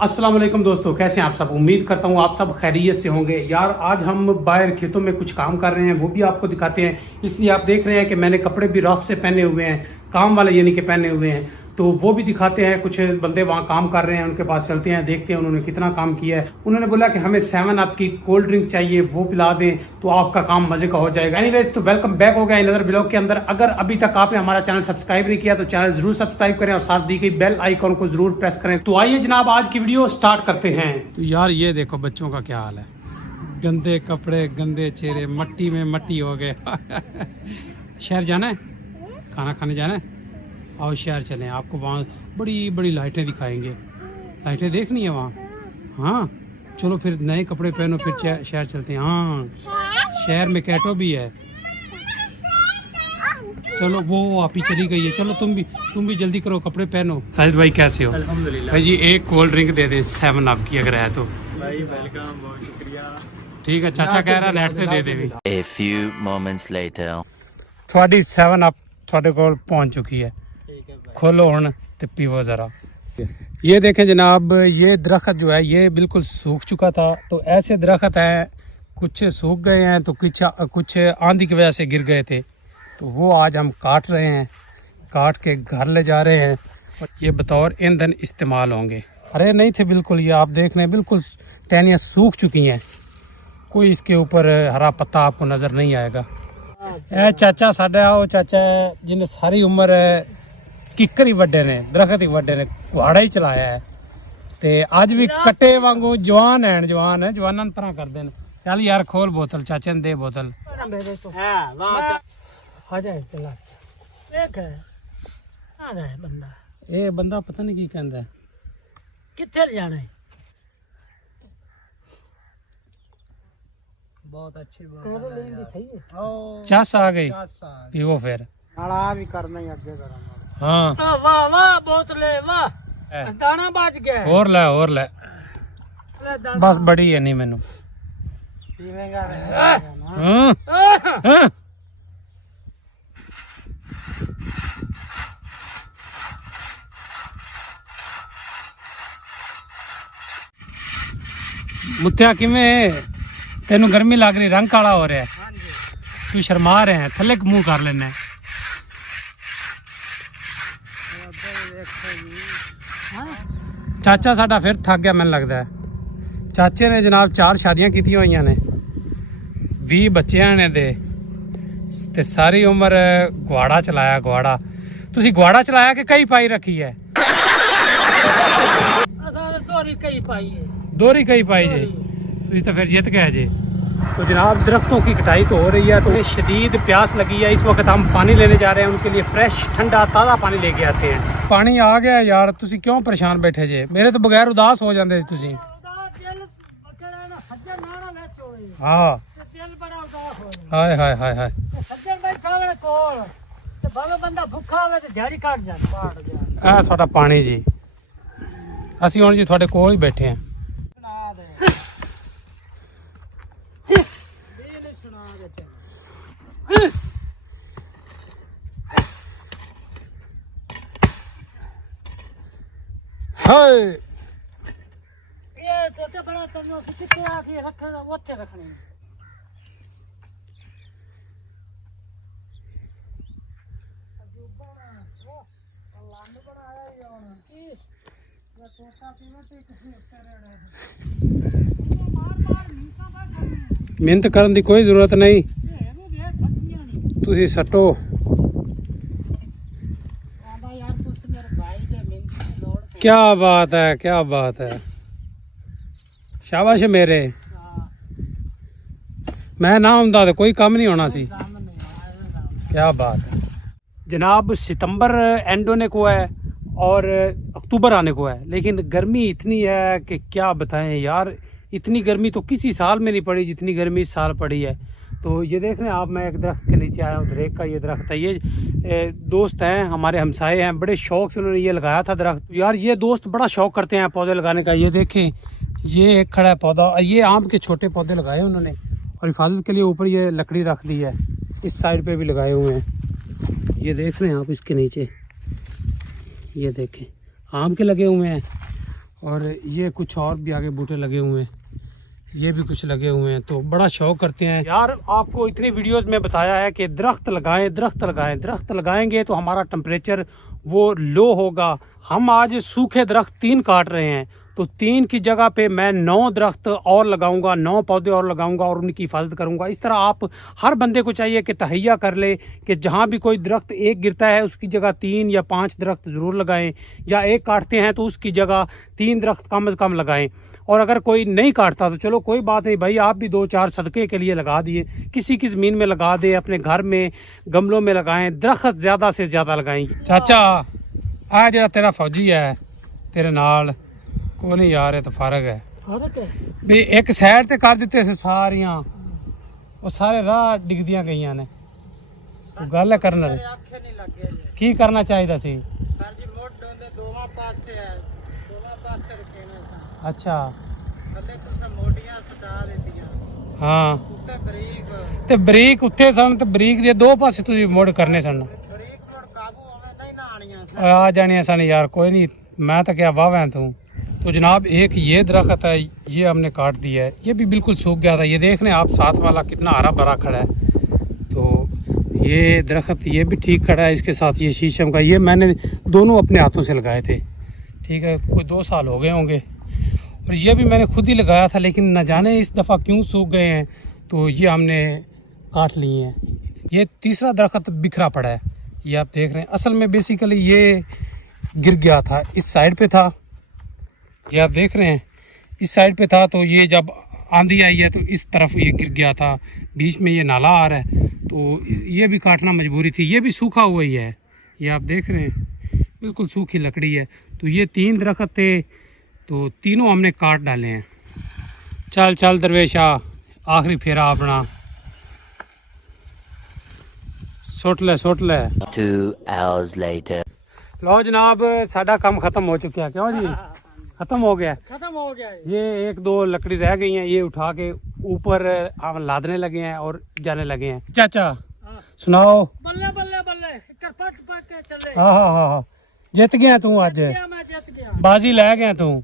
अस्सलाम वालेकुम दोस्तों, कैसे हैं आप सब। उम्मीद करता हूँ आप सब खैरियत से होंगे। यार आज हम बाहर खेतों में कुछ काम कर रहे हैं, वो भी आपको दिखाते हैं। इसलिए आप देख रहे हैं कि मैंने कपड़े भी रफ से पहने हुए हैं, काम वाले यानी कि पहने हुए हैं, तो वो भी दिखाते हैं। कुछ बंदे वहाँ काम कर रहे हैं, उनके पास चलते हैं, देखते हैं उन्होंने कितना काम किया है। उन्होंने बोला कि हमें 7 अप की कोल्ड ड्रिंक चाहिए, वो पिला दें तो आपका काम मजे का हो जाएगा। एनीवेज तो वेलकम बैक हो गया नजर ब्लॉग के अंदर। अगर अभी तक आपने हमारा चैनल सब्सक्राइब नहीं किया तो चैनल जरूर सब्सक्राइब करें और साथ दी गई बेल आइकॉन को जरूर प्रेस करें। तो आइए जनाब आज की वीडियो स्टार्ट करते हैं। तो यार ये देखो बच्चों का क्या हाल है, गंदे कपड़े, गंदे चेहरे, मट्टी में मट्टी हो गए। शहर जाना है, खाना खाने जाना है, आओ शहर चलें, आपको वहाँ बड़ी बड़ी लाइटें दिखाएंगे। लाइटें देखनी है वहाँ। हाँ चलो फिर नए कपड़े पहनो, फिर शहर चलते हैं। हाँ शहर में कैटो भी है। चलो वो आप ही चली गई है, चलो तुम भी जल्दी करो, कपड़े पहनो। साजिद भाई कैसे हो? अल्हम्दुलिल्लाह भाई जी एक कोल्ड ड्रिंक दे दें 7 अप की अगर है तो। भाई वेलकम, बहुत शुक्रिया। ठीक है, चाचा कह रहा नेट ते दे दे भी। A few moments later. थोड़ी 7 अप थोड़े को पहुंच चुकी है, खोलो हुन ते पीवो जरा। ये देखें जनाब, ये दरख्त जो है ये बिल्कुल सूख चुका था। तो ऐसे दरख्त हैं, कुछ सूख गए हैं तो कुछ आंधी की वजह से गिर गए थे, तो वो आज हम काट रहे हैं, काट के घर ले जा रहे हैं और ये बतौर ईंधन इस्तेमाल होंगे। हरे नहीं थे बिल्कुल, ये आप देख रहे हैं बिल्कुल टहनियाँ सूख चुकी हैं, कोई इसके ऊपर हरा पत्ता आपको नज़र नहीं आएगा। ए चाचा साडा वो चाचा जिन्हें सारी उम्र किक्कर ही वड्डे ने, दरख्त ही वड्डे ने, कुहाड़ा ही चलाया है, ते अज भी कट्टे वांगू जवान है, जवाना तरह करते हैं। चल यार खोल बोतल, चाचे ने दे बोतल। ये बंदा पता नहीं की कहंदा है, किथे जाना है। बहुत अच्छी बात। चस आ गई, पीवो फिर। भी करना ही आगे करा। हाँ वाह वाह बोतले वाह, दाना बच गया। और ले ले दाना। बस बड़ी है नहीं मैनू। पीवेगा हाँ? हाँ? मुत्या किवें तेनू गर्मी लग रही, रंग काला हो रहा है, तू शर्मा रहे हैं, थले मुंह कर लेना। चाचा साडा फिर थक गया मैनू लगता है। चाचे ने जनाब 4 शादियां की हुई ने, 20 बच्चे ने ते सारी उम्र गुआड़ा चलाया। गुआड़ा तुसी गुआड़ा चलाया कि कई पाई रखी है? दोरी कई पाई है। दोरी कई पाई जे, तुसी तो फिर जित गए जे। तो जनाब दरख्तों की कटाई तो हो रही है, तो शदीद प्यास लगी है। इस वक्त हम पानी लेने जा रहे हैं, उनके लिए फ्रेश ठंडा ताज़ा पानी लेके आते हैं। पानी आ गया यार, तुसी क्यों परेशान बैठे जे? मेरे तो बगैर उदास हो जाते तुसी। हाँ हाय हाय हाय हाय। आ थोड़ा पानी जी, असी हुण जी थोड़े कोल ही बैठे हैं। ये तोते बड़ा तन्नो किथे आके रखना, ओथे रखने। मेहनत करने की कोई जरूरत नहीं, तुसी सटो। क्या बात है, क्या बात है, शाबाश है मेरे। मैं ना होंदा तो कोई काम नहीं होना सी। क्या बात है जनाब। सितंबर एंड होने को है और अक्टूबर आने को है, लेकिन गर्मी इतनी है कि क्या बताएं यार। इतनी गर्मी तो किसी साल में नहीं पड़ी जितनी गर्मी इस साल पड़ी है। तो ये देख रहे हैं आप, मैं एक दरख्त के नीचे आया हूँ, दरेक का ये दरख्त है। ये दोस्त हैं हमारे, हमसाए हैं, बड़े शौक से उन्होंने ये लगाया था दरख्त। यार ये दोस्त बड़ा शौक करते हैं पौधे लगाने का। ये देखें, ये एक खड़ा है पौधा, ये आम के छोटे पौधे लगाए उन्होंने और हिफाजत के लिए ऊपर ये लकड़ी रख दी है। इस साइड पे भी लगाए हुए हैं, ये देख रहे हैं आप इसके नीचे, ये देखें आम के लगे हुए हैं। और ये कुछ और भी आगे बूटे लगे हुए हैं, ये भी कुछ लगे हुए हैं। तो बड़ा शौक करते हैं यार। आपको इतनी वीडियोस में बताया है कि दरख्त लगाएं, दरख्त लगाएं, दरख्त लगाएंगे तो हमारा टेम्परेचर वो लो होगा। हम आज सूखे दरख्त 3 काट रहे हैं, तो 3 की जगह पे मैं 9 दरख्त और लगाऊंगा, 9 पौधे और लगाऊंगा और उनकी हिफाजत करूंगा। इस तरह आप हर बंदे को चाहिए कि तहैया कर ले कि जहां भी कोई दरख्त एक गिरता है उसकी जगह 3 या 5 दरख्त ज़रूर लगाएं, या एक काटते हैं तो उसकी जगह 3 दरख्त कम से कम लगाएं। और अगर कोई नहीं काटता तो चलो कोई बात नहीं भाई, आप भी 2-4 सदके के लिए लगा दिए, किसी की ज़मीन में लगा दे, अपने घर में गमलों में लगाएं, दरख्त ज़्यादा से ज़्यादा लगाएं। चाचा आ जरा तेरा फौजी है तेरे नाल को नहीं यार, ये तो फर्क है भी एक साइड ते कर दिते से सारियां, वो सारे राह डिगदियां गईयां ने। गल करना की करना चाहिए सी। अच्छा हाँ ते बरीक उत्थे सन ते बरीक दे 2 पासे तुसी मुड़ करने सन, आ जानिया सन यार। कोई नहीं, मैं तो क्या वाह तू। तो जनाब एक ये दरख्त है, ये हमने काट दिया है, ये भी बिल्कुल सूख गया था। ये देख रहे हैं आप साथ वाला कितना हरा भरा खड़ा है। तो ये दरख्त ये भी ठीक खड़ा है, इसके साथ ये शीशम का, ये मैंने दोनों अपने हाथों से लगाए थे, ठीक है, कोई 2 साल हो गए होंगे। और ये भी मैंने खुद ही लगाया था, लेकिन न जाने इस दफ़ा क्यों सूख गए हैं, तो ये हमने काट लिए हैं। ये तीसरा दरख्त बिखरा पड़ा है, ये आप देख रहे हैं। असल में बेसिकली ये गिर गया था, इस साइड पे था, ये आप देख रहे हैं, इस साइड पे था। तो ये जब आंधी आई है तो इस तरफ ये गिर गया था, बीच में ये नाला आ रहा है, तो ये भी काटना मजबूरी थी। ये भी सूखा हुआ ही है, ये आप देख रहे हैं, बिल्कुल सूखी लकड़ी है। तो ये 3 दरख्त थे, तो तीनों हमने काट डाले हैं। चल चल दरवेशा, आखिरी फेरा अपना सुट ले 2 hours later. लो जनाब, साडा काम खत्म हो चुका है। क्यों जी खत्म हो गया? खत्म हो गया है। ये 1-2 लकड़ी रह गई हैं, ये उठा के ऊपर हम लादने लगे हैं और जाने लगे हैं। चाचा हाँ। सुनाओ। बल्ले बल्ले बल्ले पट पट के चले। हाँ जित गया तू, आज मैं जीत गया, बाजी लै गया तू।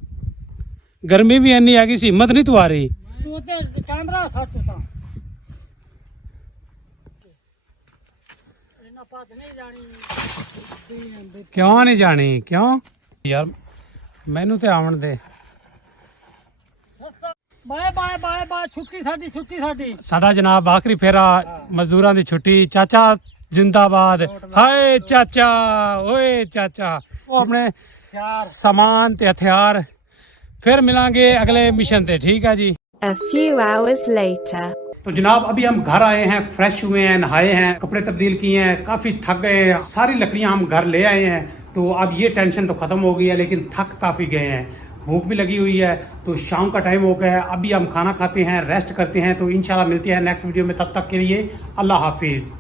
गर्मी भी इन्नी आ गई सी, हिम्मत नहीं तू आ रही। तू ते कैमरा सट था इना पास नहीं जानी। क्यों नहीं जानी? क्यों यार, मैनू ते आवन दे। बाय बाय बाय बाय, छुट्टी साडी। साडा जनाब आखिरी फेरा मजदूरां दी छुट्टी। चाचा जिंदाबाद। हाय चाचा, ओए चाचा। वो अपने सामान ते हथियार फिर मिलांगे अगले मिशन ते, ठीक है जी। A few hours later. तो जनाब अभी हम घर आए हैं, फ्रेश हुए हैं, नहाए हैं, कपड़े तब्दील किए हैं, काफी थक गए हैं, सारी लकड़ियां हम घर ले आए हैं। तो अब ये टेंशन तो खत्म हो गई है, लेकिन थक काफी गए हैं, भूख भी लगी हुई है। तो शाम का टाइम हो गया है, अभी हम खाना खाते हैं, रेस्ट करते हैं। तो इंशाल्लाह मिलते हैं नेक्स्ट वीडियो में, तब तक के लिए अल्लाह हाफिज।